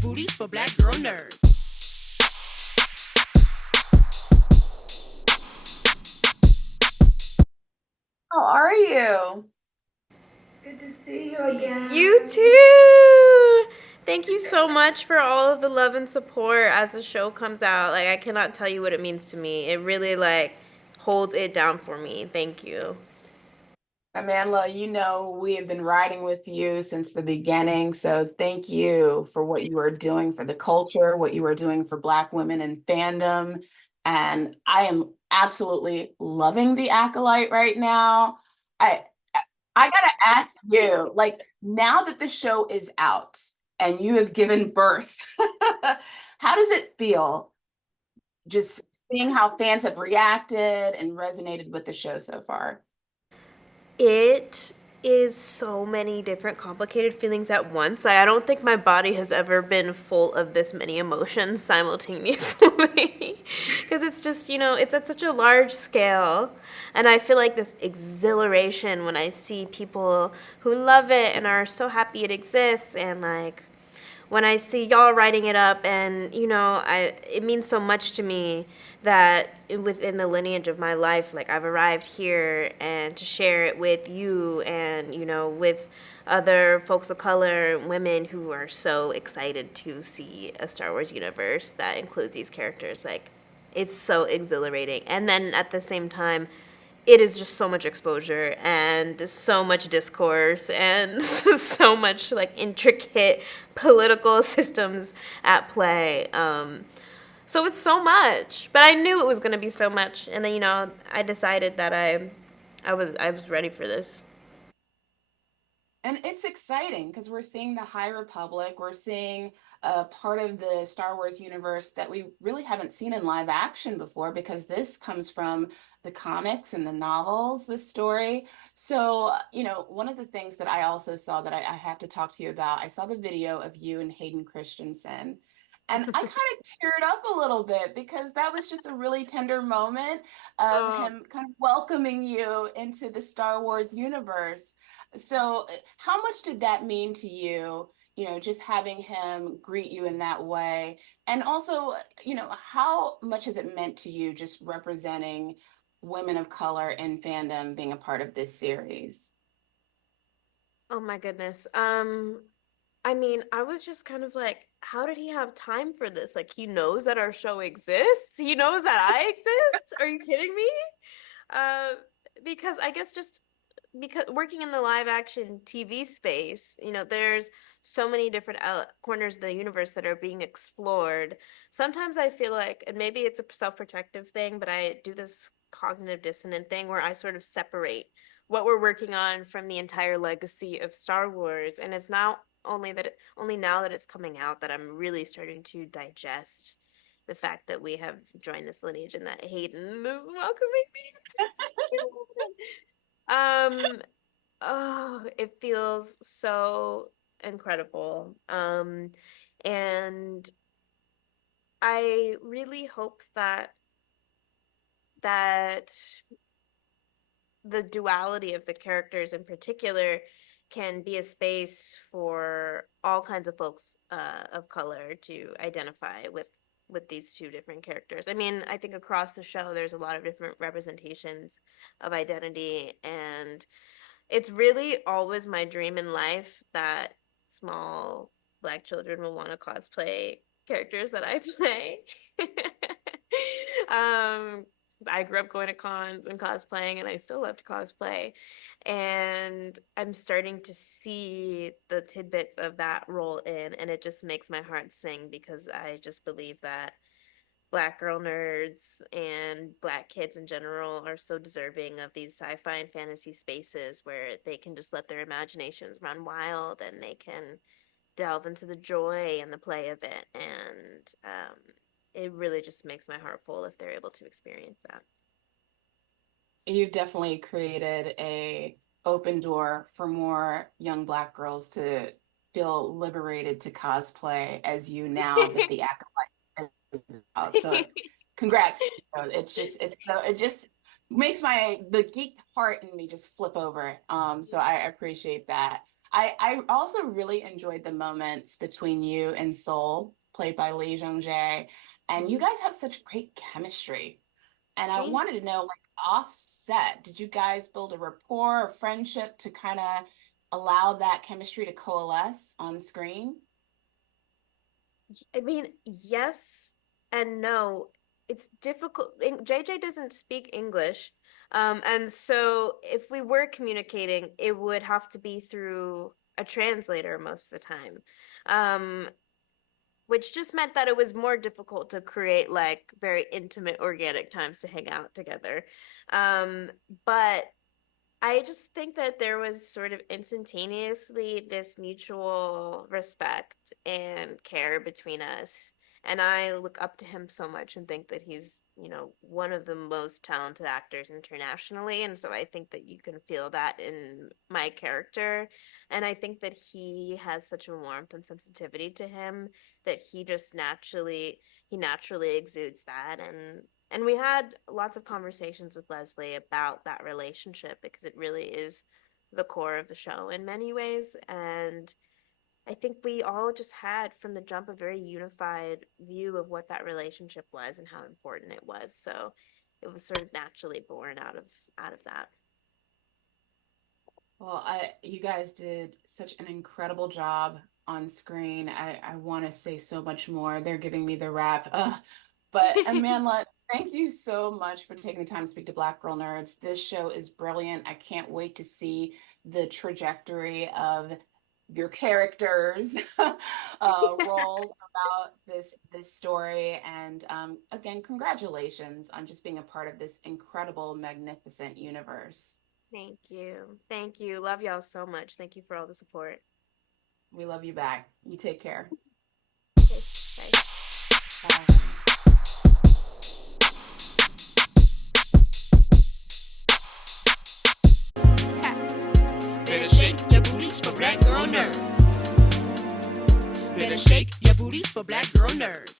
booties for black girl nerds. How are you? Good to see you You again. too. Thank you so much for all of the love and support as the show comes out. Like I cannot tell you what it means to me. It really holds it down for me. Thank you. Amandla, we have been riding with you since the beginning, so thank you for what you are doing for the culture, what you are doing for Black women in fandom. And I am absolutely loving the Acolyte right now. I I gotta ask you, like, now that the show is out and you have given birth, how does it feel just seeing how fans have reacted and resonated with the show so far? It is so many different complicated feelings at once. I don't think my body has ever been full of this many emotions simultaneously. Because it's just, it's at such a large scale. And I feel like this exhilaration when I see people who love it and are so happy it exists and when I see y'all writing it up, and it means so much to me that within the lineage of my life, like I've arrived here and to share it with you and with other folks of color, women who are so excited to see a Star Wars universe that includes these characters. Like, it's so exhilarating, and then at the same time, it is just so much exposure and so much discourse and so much intricate political systems at play. So it's so much, but I knew it was going to be so much, and then I decided that I was ready for this. And it's exciting because we're seeing the High Republic. We're seeing a part of the Star Wars universe that we really haven't seen in live action before because this comes from the comics and the novels, this story. So, one of the things that I also saw that I have to talk to you about, I saw the video of you and Hayden Christensen. And I kind of teared up a little bit because that was just a really tender moment of Oh, him kind of welcoming you into the Star Wars universe. So, how much did that mean to you, just having him greet you in that way? And also, how much has it meant to you just representing women of color in fandom being a part of this series? oh my goodness. I mean, I was just kind of like, how did he have time for this? Like, he knows that our show exists. He knows that I exist. Are you kidding me? Uh, because I guess just because working in the live action TV space, there's so many different corners of the universe that are being explored. Sometimes I feel like, and maybe it's a self-protective thing, but I do this cognitive dissonant thing where I sort of separate what we're working on from the entire legacy of Star Wars, and it's now only now that it's coming out that I'm really starting to digest the fact that we have joined this lineage and that Hayden is welcoming me. Oh, it feels so incredible. And I really hope that the duality of the characters in particular can be a space for all kinds of folks of color to identify with these two different characters. I mean, I think across the show there's a lot of different representations of identity, and it's really always my dream in life that small black children will want to cosplay characters that I play. um, I grew up going to cons and cosplaying, and I still love to cosplay. And I'm starting to see the tidbits of that roll in, and it just makes my heart sing because I just believe that black girl nerds and black kids in general are so deserving of these sci-fi and fantasy spaces where they can just let their imaginations run wild and they can delve into the joy and the play of it. And it really just makes my heart full if they're able to experience that. You've definitely created a open door for more young Black girls to feel liberated to cosplay as you now that the Acolyte is out. So congrats. It just makes the geek heart in me just flip over. So I appreciate that. I also really enjoyed the moments between you and Soul, played by Lee Jung Jae, and you Mhm. guys have such great chemistry. And I Thank wanted to know, like, offset, did you guys build a rapport or friendship to kind of allow that chemistry to coalesce on screen? I mean, yes and no. It's difficult. JJ doesn't speak English. And so if we were communicating, it would have to be through a translator most of the time. Um, which just meant that it was more difficult to create like very intimate organic times to hang out together. Um, but I just think that there was sort of instantaneously this mutual respect and care between us. And I look up to him so much and think that he's, one of the most talented actors internationally. And so I think that you can feel that in my character. And I think that he has such a warmth and sensitivity to him that he naturally exudes that. And we had lots of conversations with Leslie about that relationship because it really is the core of the show in many ways. And I think we all just had from the jump a very unified view of what that relationship was and how important it was. So it was sort of naturally born out of that. Well, you guys did such an incredible job on screen. I want to say so much more. They're giving me the rap. But Amandla, thank you so much for taking the time to speak to Black Girl Nerds. This show is brilliant. I can't wait to see the trajectory of your characters roll about this story. And again, congratulations on just being a part of this incredible, magnificent universe. Thank you. Thank you. Love y'all so much. Thank you for all the support. We love you back. You take care. Okay, bye. Bye. Better shake your booties for black girl nerds. Better shake your booties for black girl nerds.